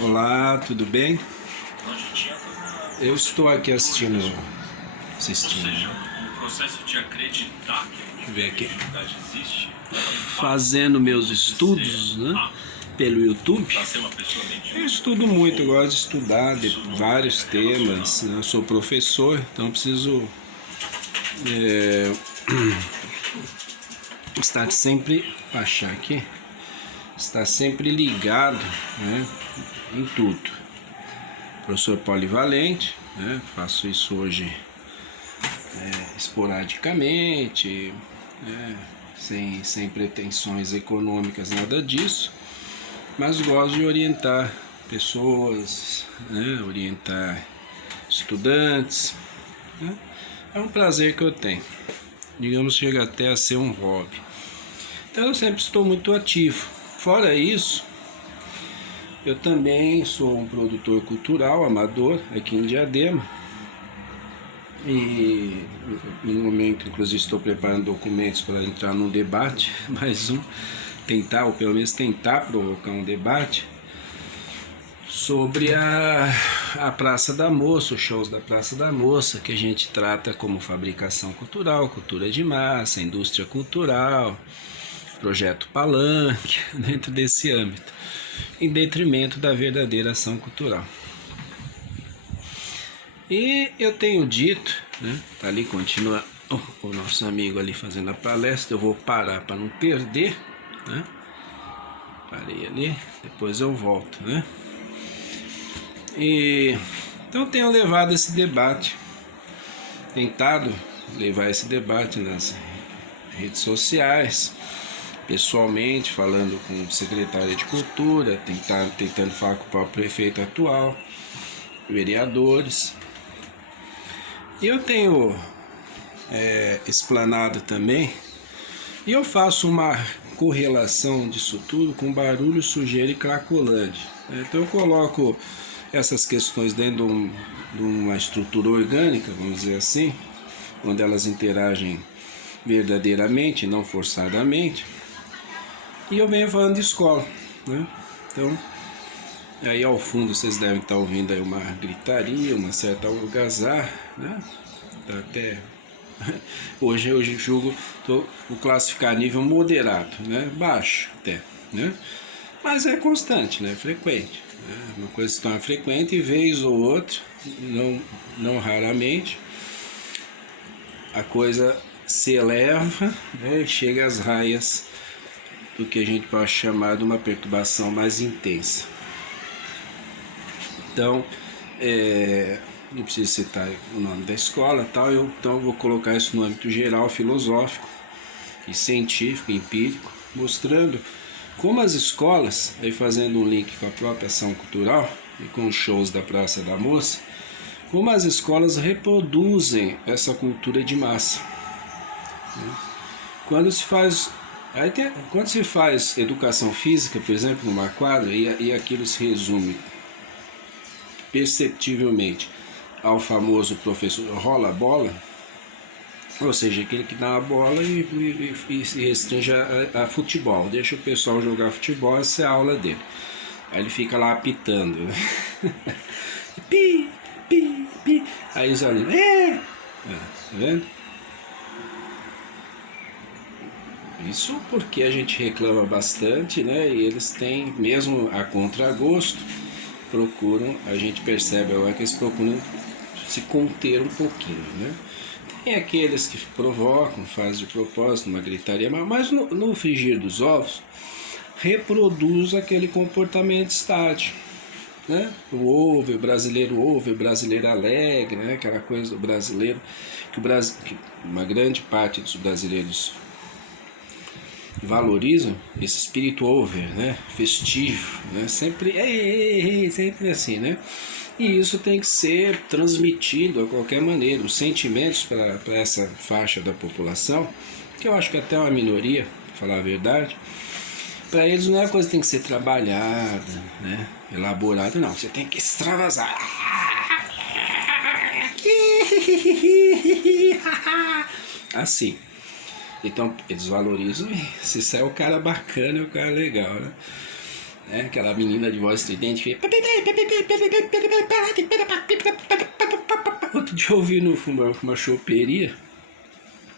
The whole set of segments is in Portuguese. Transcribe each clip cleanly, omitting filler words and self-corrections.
Olá, tudo bem? Eu estou aqui assistindo, Ou seja, o processo de acreditar que deixa eu ver aqui, dificuldade existe fazendo meus estudos, né, pelo YouTube. para ser uma pessoa Eu medíocre. estudo muito, eu gosto de estudar de vários temas, né? Eu sou professor, então preciso estar sempre, achar aqui, estar sempre ligado, né, em tudo. Professor polivalente, né, faço isso hoje esporadicamente, né, sem pretensões econômicas, nada disso, mas gosto de orientar pessoas, né, orientar estudantes, né. É um prazer que eu tenho, digamos, chega até a ser um hobby. Então eu sempre estou muito ativo. Fora isso, eu também sou um produtor cultural amador aqui em Diadema. E no momento, inclusive, estou preparando documentos para entrar num debate, mais um, tentar, ou pelo menos tentar provocar um debate sobre a Praça da Moça, os shows da Praça da Moça, que a gente trata como fabricação cultural, cultura de massa, indústria cultural, projeto Palanque, dentro desse âmbito, em detrimento da verdadeira ação cultural. E eu tenho dito, né, tá ali, continua o nosso amigo ali fazendo a palestra, eu vou parar para não perder, né? Parei ali, depois eu volto, né? E então eu tenho levado esse debate, tentado levar esse debate nas redes sociais, pessoalmente, falando com o secretário de Cultura, tentando falar com o próprio prefeito atual, vereadores. E eu tenho explanado também, e eu faço uma correlação disso tudo com barulho, sujeira e cracolândia. Então eu coloco essas questões dentro de uma estrutura orgânica, vamos dizer assim, onde elas interagem verdadeiramente, não forçadamente. E eu venho falando de escola, né? Então, aí ao fundo vocês devem estar ouvindo aí uma gritaria, uma certa algazarra, né? Até hoje eu julgo, vou classificar nível moderado, né? Baixo até, né? Mas é constante, né? Frequente, né? Uma coisa se torna frequente e vez ou outra, não raramente, a coisa se eleva, né? E chega às raias do que a gente pode chamar de uma perturbação mais intensa. Então, não preciso citar o nome da escola, tal, então eu vou colocar isso no âmbito geral, filosófico e científico, empírico, mostrando como as escolas, aí fazendo um link com a própria ação cultural e com os shows da Praça da Moça, como as escolas reproduzem essa cultura de massa. Quando se faz educação física, por exemplo, numa quadra, e aquilo se resume perceptivelmente ao famoso professor rola a bola, ou seja, aquele que dá a bola e se restringe a futebol, deixa o pessoal jogar futebol, essa é a aula dele. Aí ele fica lá apitando, pi, pi, pi, aí os alunos, tá vendo? Isso porque a gente reclama bastante, né? E eles têm, mesmo a contragosto, a gente percebe agora que eles procuram se conter um pouquinho, né? Tem aqueles que provocam, fazem de propósito, uma gritaria, mas no frigir dos ovos, reproduz aquele comportamento estático, né? O brasileiro alegre, né? Aquela coisa do brasileiro, que uma grande parte dos brasileiros valorizam esse espírito over, né? Festivo, né? Sempre assim, né? E isso tem que ser transmitido a qualquer maneira. Os sentimentos para essa faixa da população, que eu acho que até é uma minoria, para falar a verdade, para eles não é uma coisa que tem que ser trabalhada, né? Elaborada, não. Você tem que extravasar. Assim. Então eles valorizam se sai o cara bacana e o cara legal, né? né? Aquela menina de voz estridente que... Outro dia eu ouvi no uma choperia,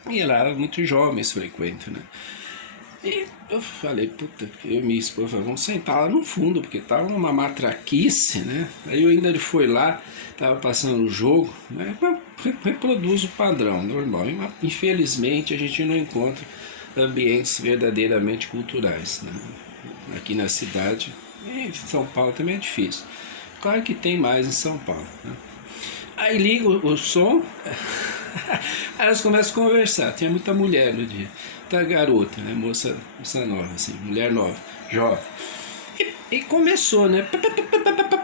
e ela era muito jovem, esse frequento, né? E eu falei, puta, eu e minha esposa, vamos sentar lá no fundo, porque tava uma matraquice, né? Aí eu ainda ele foi lá, tava passando o jogo, né? Reproduz o padrão normal. Infelizmente a gente não encontra ambientes verdadeiramente culturais, né? Aqui na cidade, e em São Paulo também é difícil. Claro que tem mais em São Paulo, né? Aí liga o som, aí elas começam a conversar. Tinha muita mulher no dia, muita garota, né? Moça nova, assim, mulher nova, jovem. E começou, né?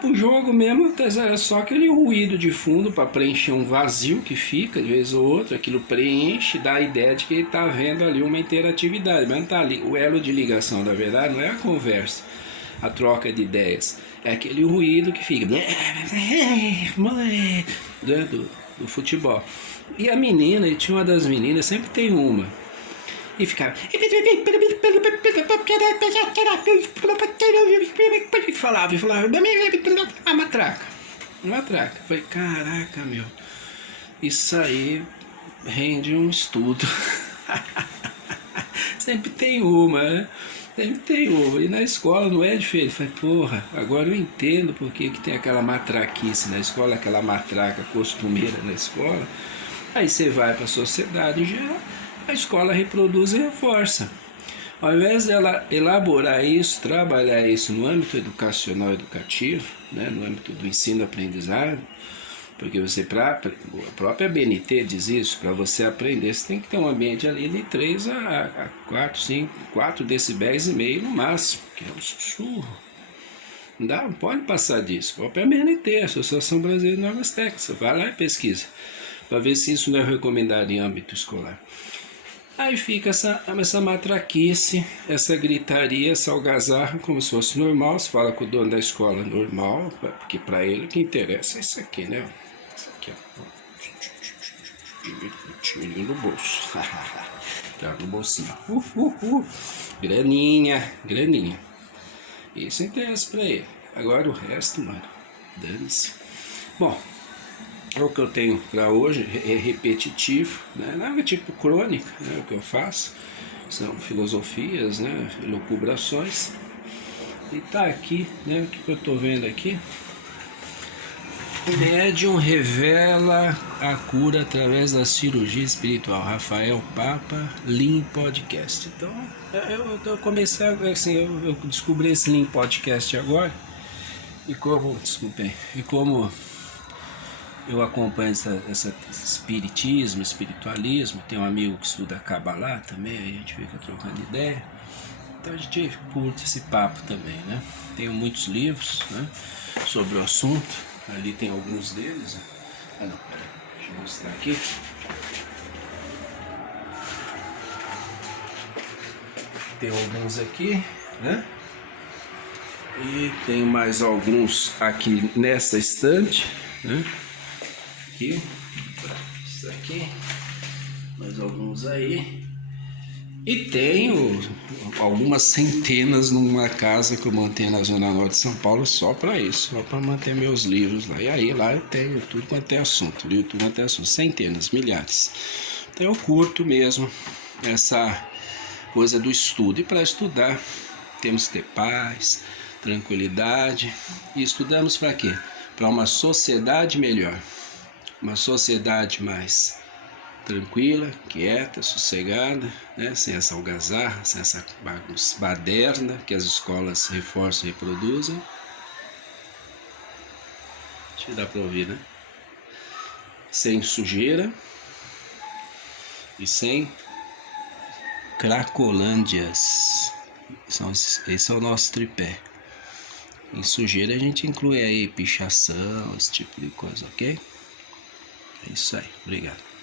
O jogo mesmo, era só aquele ruído de fundo para preencher um vazio que fica de vez ou outra. Aquilo preenche, dá a ideia de que ele está vendo ali uma interatividade, mas não tá ali. O elo de ligação, na verdade, não é a conversa, a troca de ideias. É aquele ruído que fica do futebol. E a menina, e tinha uma das meninas, sempre tem uma, e ficava falava a matraca. Falei, caraca, meu, isso aí rende um estudo. Sempre tem uma, né? Sempre tem uma. E na escola não é diferente. Falei, porra, agora eu entendo por que tem aquela matraquice na escola, aquela matraca costumeira na escola. Aí você vai para a sociedade em geral, a escola reproduz e reforça. Ao invés dela elaborar isso, trabalhar isso no âmbito educacional educativo, né, no âmbito do ensino-aprendizado, porque você, a própria BNT diz isso, para você aprender, você tem que ter um ambiente ali de 3 a 4 decibéis e meio no máximo, que é um sussurro. Não pode passar disso. A própria BNT, Associação Brasileira de Normas Técnicas, você vai lá e pesquisa, para ver se isso não é recomendado em âmbito escolar. Aí fica essa matraquice, essa gritaria, essa algazarra, como se fosse normal. Você fala com o dono da escola, normal, porque para ele o que interessa é isso aqui, né? Isso aqui, ó. Dinheirinho no bolso. Tá no bolsinho. Graninha. Isso interessa para ele. Agora o resto, mano, dane-se. Bom, o que eu tenho para hoje é repetitivo, né? Não é tipo crônica, né? O que eu faço são filosofias, né? Elucubrações. E tá aqui, né? O que eu tô vendo aqui? Médium revela a cura através da cirurgia espiritual. Rafael Papa, Lean Podcast. Então, eu comecei, assim, eu descobri esse Lean Podcast agora. E como eu acompanho esse espiritismo, espiritualismo, tem um amigo que estuda Kabbalah também, aí a gente fica trocando ideia. Então a gente curte esse papo também, né? Tenho muitos livros, né, sobre o assunto, ali tem alguns deles. Ah não, peraí, deixa eu mostrar aqui. Tem alguns aqui, né? E tem mais alguns aqui nessa estante, né? Aqui, isso aqui, mais alguns aí. E tenho algumas centenas numa casa que eu mantenho na Zona Norte de São Paulo só para isso, só para manter meus livros lá. E aí lá eu tenho tudo quanto é assunto, li tudo quanto é assunto, centenas, milhares. Então eu curto mesmo essa coisa do estudo. E para estudar temos que ter paz, tranquilidade. E estudamos para quê? Para uma sociedade melhor. Uma sociedade mais tranquila, quieta, sossegada, né? Sem essa algazarra, sem essa baderna que as escolas reforçam e reproduzem. Acho que dá para ouvir, né? Sem sujeira e sem cracolândias. Esse é o nosso tripé. Em sujeira a gente inclui aí pichação, esse tipo de coisa, ok? É isso aí, obrigado.